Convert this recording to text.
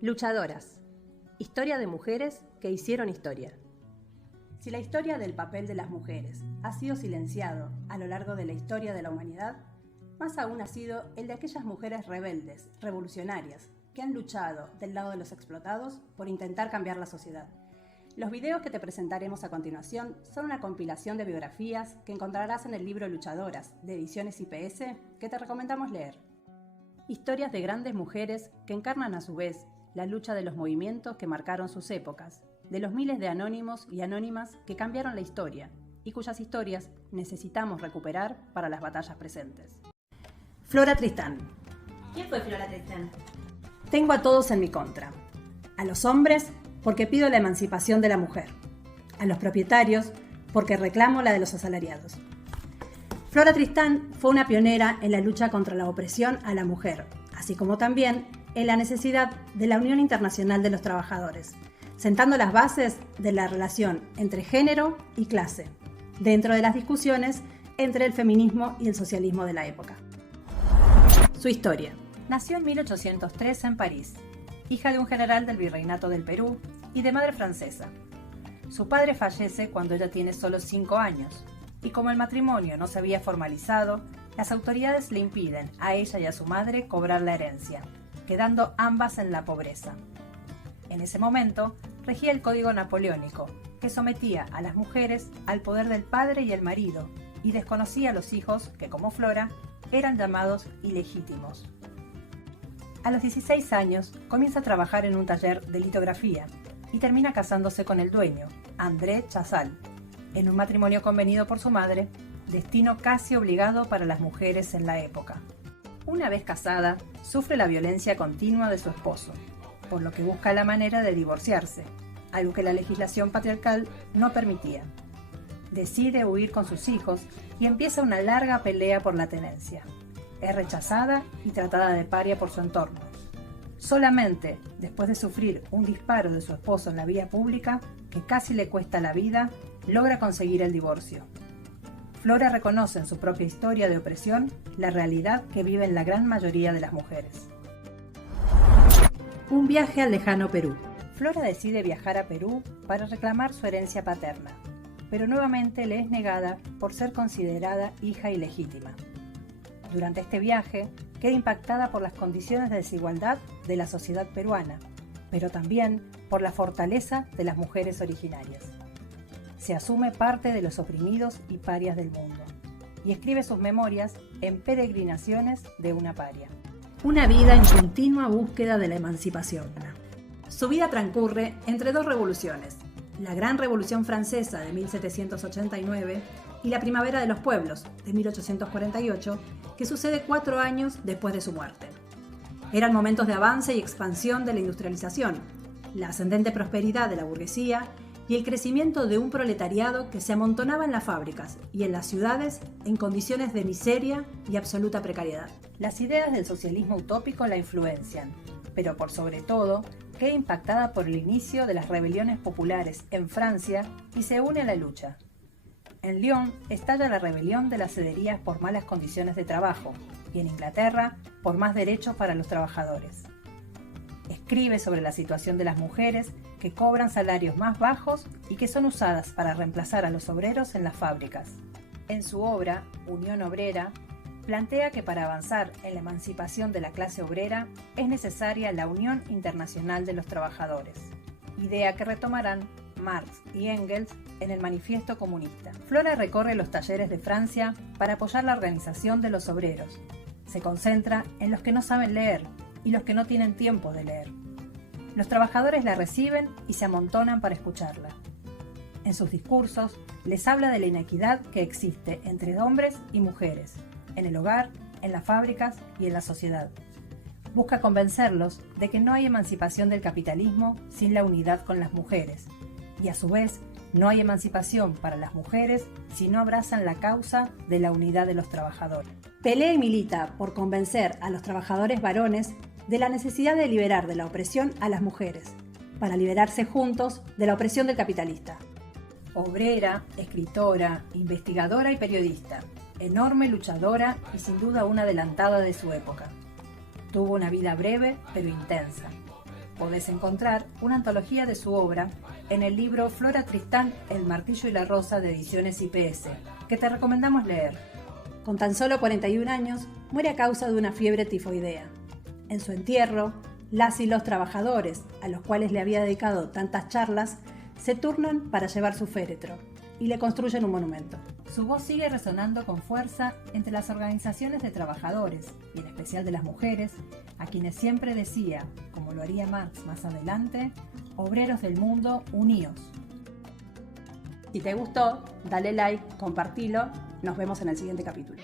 Luchadoras. Historia de mujeres que hicieron historia. Si la historia del papel de las mujeres ha sido silenciado a lo largo de la historia de la humanidad, más aún ha sido el de aquellas mujeres rebeldes, revolucionarias, que han luchado del lado de los explotados por intentar cambiar la sociedad. Los videos que te presentaremos a continuación son una compilación de biografías que encontrarás en el libro Luchadoras, de Ediciones IPS, que te recomendamos leer. Historias de grandes mujeres que encarnan a su vez la lucha de los movimientos que marcaron sus épocas, de los miles de anónimos y anónimas que cambiaron la historia y cuyas historias necesitamos recuperar para las batallas presentes. Flora Tristán. ¿Quién fue Flora Tristán? Tengo a todos en mi contra. A los hombres, porque pido la emancipación de la mujer. A los propietarios, porque reclamo la de los asalariados. Flora Tristán fue una pionera en la lucha contra la opresión a la mujer, así como también en la necesidad de la Unión Internacional de los Trabajadores, sentando las bases de la relación entre género y clase, dentro de las discusiones entre el feminismo y el socialismo de la época. Su historia. Nació en 1803 en París, hija de un general del Virreinato del Perú y de madre francesa. Su padre fallece cuando ella tiene solo 5 años, y como el matrimonio no se había formalizado, las autoridades le impiden a ella y a su madre cobrar la herencia, quedando ambas en la pobreza. En ese momento, regía el Código Napoleónico, que sometía a las mujeres al poder del padre y el marido, y desconocía a los hijos que, como Flora, eran llamados ilegítimos. A los 16 años, comienza a trabajar en un taller de litografía y termina casándose con el dueño, André Chazal, en un matrimonio convenido por su madre, destino casi obligado para las mujeres en la época. Una vez casada, sufre la violencia continua de su esposo, por lo que busca la manera de divorciarse, algo que la legislación patriarcal no permitía. Decide huir con sus hijos y empieza una larga pelea por la tenencia. Es rechazada y tratada de paria por su entorno. Solamente después de sufrir un disparo de su esposo en la vía pública, que casi le cuesta la vida, logra conseguir el divorcio. Flora reconoce en su propia historia de opresión la realidad que viven la gran mayoría de las mujeres. Un viaje al lejano Perú. Flora decide viajar a Perú para reclamar su herencia paterna, pero nuevamente le es negada por ser considerada hija ilegítima. Durante este viaje, queda impactada por las condiciones de desigualdad de la sociedad peruana, pero también por la fortaleza de las mujeres originarias. Se asume parte de los oprimidos y parias del mundo, y escribe sus memorias en Peregrinaciones de una paria. Una vida en continua búsqueda de la emancipación. Su vida transcurre entre dos revoluciones, la Gran Revolución Francesa de 1789 y la Primavera de los Pueblos de 1848, que sucede 4 años después de su muerte. Eran momentos de avance y expansión de la industrialización, la ascendente prosperidad de la burguesía y el crecimiento de un proletariado que se amontonaba en las fábricas y en las ciudades en condiciones de miseria y absoluta precariedad. Las ideas del socialismo utópico la influencian, pero por sobre todo, queda impactada por el inicio de las rebeliones populares en Francia y se une a la lucha. En Lyon estalla la rebelión de las sederías por malas condiciones de trabajo y en Inglaterra por más derechos para los trabajadores. Escribe sobre la situación de las mujeres que cobran salarios más bajos y que son usadas para reemplazar a los obreros en las fábricas. En su obra, Unión Obrera, plantea que para avanzar en la emancipación de la clase obrera es necesaria la Unión Internacional de los Trabajadores, idea que retomarán Marx y Engels en el Manifiesto Comunista. Flora recorre los talleres de Francia para apoyar la organización de los obreros. Se concentra en los que no saben leer y los que no tienen tiempo de leer. Los trabajadores la reciben y se amontonan para escucharla. En sus discursos les habla de la inequidad que existe entre hombres y mujeres, en el hogar, en las fábricas y en la sociedad. Busca convencerlos de que no hay emancipación del capitalismo sin la unidad con las mujeres, y a su vez no hay emancipación para las mujeres si no abrazan la causa de la unidad de los trabajadores. Pelea y milita por convencer a los trabajadores varones de la necesidad de liberar de la opresión a las mujeres, para liberarse juntos de la opresión del capitalista. Obrera, escritora, investigadora y periodista, enorme luchadora y sin duda una adelantada de su época. Tuvo una vida breve pero intensa. podés encontrar una antología de su obra en el libro Flora Tristán, El martillo y la rosa de Ediciones IPS, que te recomendamos leer. Con tan solo 41 años, muere a causa de una fiebre tifoidea. En su entierro, las y los trabajadores, a los cuales le había dedicado tantas charlas, se turnan para llevar su féretro y le construyen un monumento. Su voz sigue resonando con fuerza entre las organizaciones de trabajadores, y en especial de las mujeres, a quienes siempre decía, como lo haría Marx más adelante, obreros del mundo, uníos. Si te gustó, dale like, compartilo, nos vemos en el siguiente capítulo.